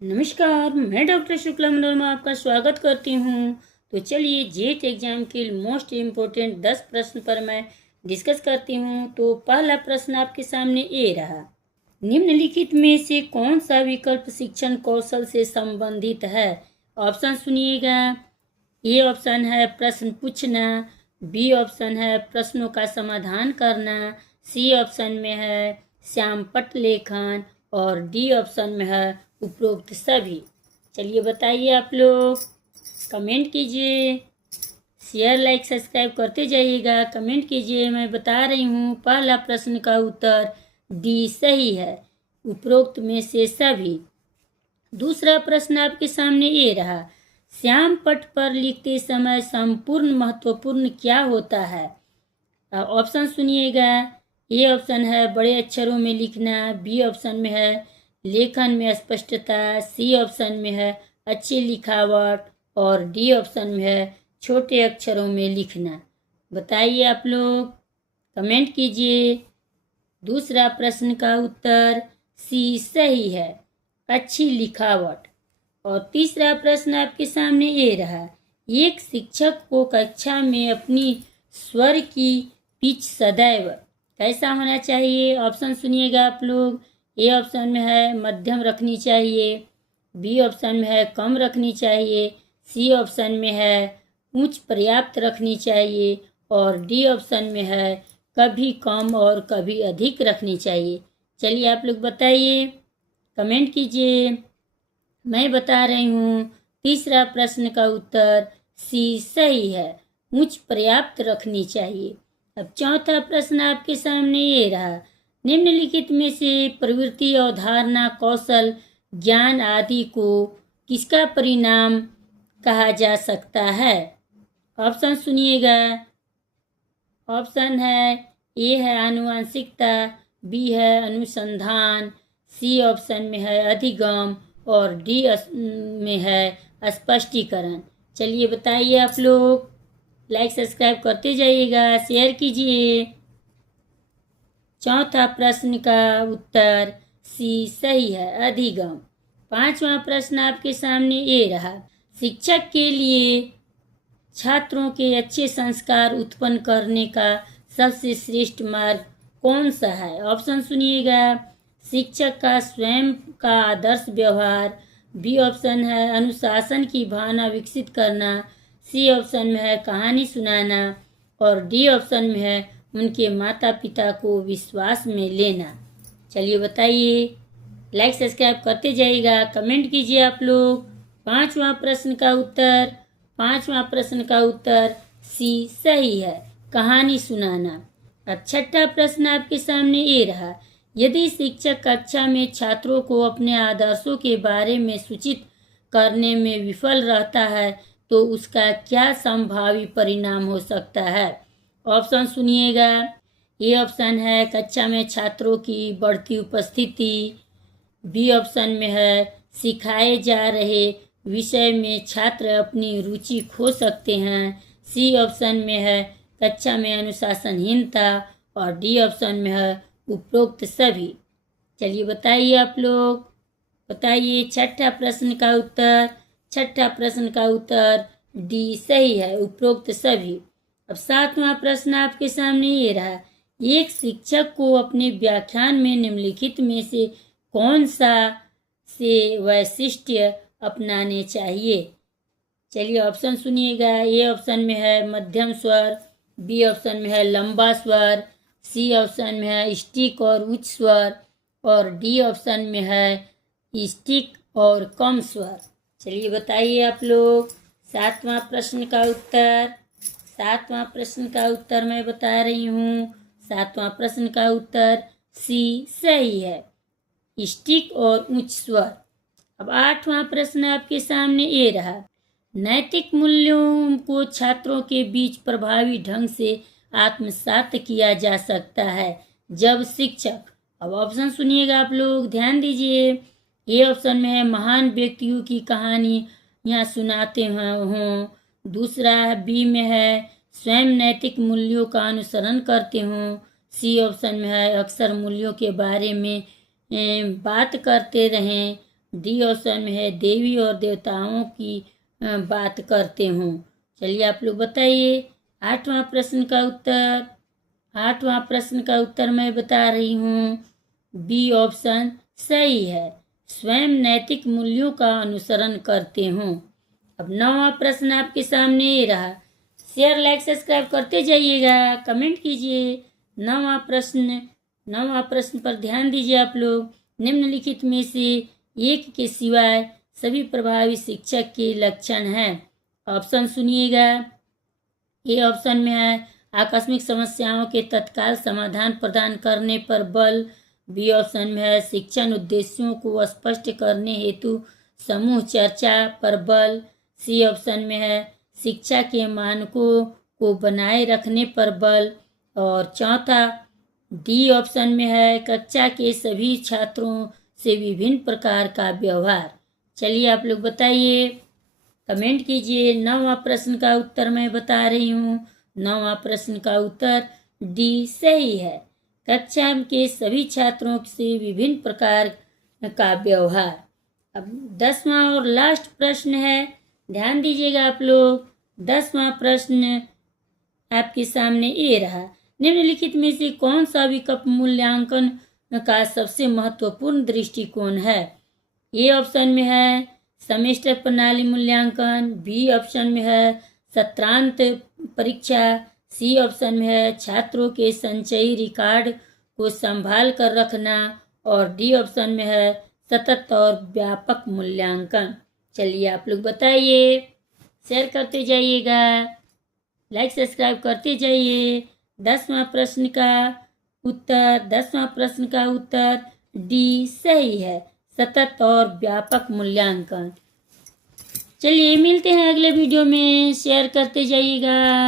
नमस्कार, मैं डॉक्टर शुक्ला मनोरमा आपका स्वागत करती हूँ। तो चलिए जेट एग्जाम के मोस्ट इम्पोर्टेंट 10 प्रश्न पर मैं डिस्कस करती हूँ। तो पहला प्रश्न आपके सामने ये रहा, निम्नलिखित में से कौन सा विकल्प शिक्षण कौशल से संबंधित है? ऑप्शन सुनिएगा। ए ऑप्शन है प्रश्न पूछना, बी ऑप्शन है प्रश्नों का समाधान करना, सी ऑप्शन में है श्यामपट्ट लेखन और डी ऑप्शन में है उपरोक्त सभी। चलिए बताइए, आप लोग कमेंट कीजिए, शेयर लाइक सब्सक्राइब करते जाइएगा, कमेंट कीजिए। मैं बता रही हूँ पहला प्रश्न का उत्तर डी सही है, उपरोक्त में से सभी। दूसरा प्रश्न आपके सामने ये रहा, श्यामपट्ट पर लिखते समय संपूर्ण महत्वपूर्ण क्या होता है? ऑप्शन सुनिएगा। ए ऑप्शन है बड़े अक्षरों में लिखना, बी ऑप्शन में है लेखन में स्पष्टता, सी ऑप्शन में है अच्छी लिखावट और डी ऑप्शन में है छोटे अक्षरों में लिखना। बताइए आप लोग, कमेंट कीजिए। दूसरा प्रश्न का उत्तर सी सही है, अच्छी लिखावट। और तीसरा प्रश्न आपके सामने ये रहा, एक शिक्षक को कक्षा में अपनी स्वर की पिच सदैव कैसा होना चाहिए? ऑप्शन सुनिएगा आप लोग। ए ऑप्शन में है मध्यम रखनी चाहिए, बी ऑप्शन में है कम रखनी चाहिए, सी ऑप्शन में है उच्च पर्याप्त रखनी चाहिए और डी ऑप्शन में है कभी कम और कभी अधिक रखनी चाहिए। चलिए आप लोग बताइए, कमेंट कीजिए। मैं बता रही हूँ तीसरा प्रश्न का उत्तर सी सही है, उच्च पर्याप्त रखनी चाहिए। अब चौथा प्रश्न आपके सामने ये रहा, निम्नलिखित में से प्रवृत्ति, अवधारणा, कौशल, ज्ञान आदि को किसका परिणाम कहा जा सकता है? ऑप्शन सुनिएगा। ऑप्शन है ए है आनुवंशिकता, बी है अनुसंधान, सी ऑप्शन में है अधिगम और डी में है स्पष्टीकरण। चलिए बताइए आप लोग, लाइक सब्सक्राइब करते जाइएगा, शेयर कीजिए। चौथा प्रश्न का उत्तर सी सही है, अधिगम। पांचवा प्रश्न आपके सामने ये रहा, शिक्षक के लिए छात्रों के अच्छे संस्कार उत्पन्न करने का सबसे श्रेष्ठ मार्ग कौन सा है? ऑप्शन सुनिएगा। शिक्षक का स्वयं का आदर्श व्यवहार, बी ऑप्शन है अनुशासन की भावना विकसित करना, सी ऑप्शन में है कहानी सुनाना और डी ऑप्शन में है उनके माता पिता को विश्वास में लेना। चलिए बताइए, लाइक सब्सक्राइब करते जाइएगा, कमेंट कीजिए आप लोग। पांचवा प्रश्न का उत्तर सी सही है, कहानी सुनाना। अब छठा प्रश्न आपके सामने ये रहा, यदि शिक्षक कक्षा में छात्रों को अपने आदर्शों के बारे में सूचित करने में विफल रहता है तो उसका क्या संभावित परिणाम हो सकता है? ऑप्शन सुनिएगा। ए ऑप्शन है कक्षा में छात्रों की बढ़ती उपस्थिति, बी ऑप्शन में है सिखाए जा रहे विषय में छात्र अपनी रुचि खो सकते हैं, सी ऑप्शन में है कक्षा में अनुशासनहीनता और डी ऑप्शन में है उपरोक्त सभी। चलिए बताइए आप लोग, बताइए। छठा प्रश्न का उत्तर डी सही है, उपरोक्त सभी। अब सातवां प्रश्न आपके सामने ये रहा, एक शिक्षक को अपने व्याख्यान में निम्नलिखित में से कौन सा से वैशिष्ट्य अपनाने चाहिए? चलिए ऑप्शन सुनिएगा। ए ऑप्शन में है मध्यम स्वर, बी ऑप्शन में है लंबा स्वर, सी ऑप्शन में है स्टिक और उच्च स्वर और डी ऑप्शन में है स्टिक और कम स्वर। चलिए बताइए आप लोग, सातवां प्रश्न का उत्तर मैं बता रही हूँ। सातवां प्रश्न का उत्तर सी सही है, स्टिक और उच्च स्वर। अब आठवां प्रश्न आपके सामने ये रहा, नैतिक मूल्यों को छात्रों के बीच प्रभावी ढंग से आत्मसात किया जा सकता है जब शिक्षक, अब ऑप्शन सुनिएगा आप लोग, ध्यान दीजिए। ए ऑप्शन में है महान व्यक्तियों की कहानी यहाँ सुनाते हों, दूसरा बी में है स्वयं नैतिक मूल्यों का अनुसरण करते हों, सी ऑप्शन में है अक्सर मूल्यों के बारे में बात करते रहें डी ऑप्शन में है देवी और देवताओं की बात करते हूँ। चलिए आप लोग बताइए। आठवां प्रश्न का उत्तर मैं बता रही हूँ। बी ऑप्शन सही है, स्वयं नैतिक मूल्यों का अनुसरण करते हूँ। अब नौवां प्रश्न आपके सामने ये रहा। शेयर लाइक सब्सक्राइब करते जाइएगा, कमेंट कीजिए। नौवां प्रश्न पर ध्यान दीजिए आप लोग। निम्नलिखित में से एक के सिवाय सभी प्रभावी शिक्षक के लक्षण हैं। ऑप्शन सुनिएगा। ए ऑप्शन में है आकस्मिक समस्याओं के तत्काल समाधान प्रदान करने पर बल। बी ऑप्शन में है शिक्षण उद्देश्यों को स्पष्ट करने हेतु समूह चर्चा पर बल। सी ऑप्शन में है शिक्षा के मानकों को बनाए रखने पर बल। और चौथा डी ऑप्शन में है कक्षा के सभी छात्रों से विभिन्न प्रकार का व्यवहार। चलिए आप लोग बताइए, कमेंट कीजिए। नौवां प्रश्न का उत्तर मैं बता रही हूँ। नौवां प्रश्न का उत्तर डी सही है, कक्षा के सभी छात्रों से विभिन्न प्रकार का व्यवहार। अब 10वां और लास्ट प्रश्न है, ध्यान दीजिएगा आप लोग। 10वां प्रश्न आपके सामने ये रहा। निम्नलिखित में से कौन सा विकल्प मूल्यांकन का सबसे महत्वपूर्ण दृष्टिकोण है? ए ऑप्शन में है सेमेस्टर प्रणाली मूल्यांकन। बी ऑप्शन में है सत्रांत परीक्षा। सी ऑप्शन में है छात्रों के संचयी रिकॉर्ड को संभाल कर रखना। और डी ऑप्शन में है सतत और व्यापक मूल्यांकन। चलिए आप लोग बताइए, शेयर करते जाइएगा, लाइक सब्सक्राइब करते जाइए। 10वां प्रश्न का उत्तर डी सही है, सतत और व्यापक मूल्यांकन। चलिए मिलते हैं अगले वीडियो में, शेयर करते जाइएगा।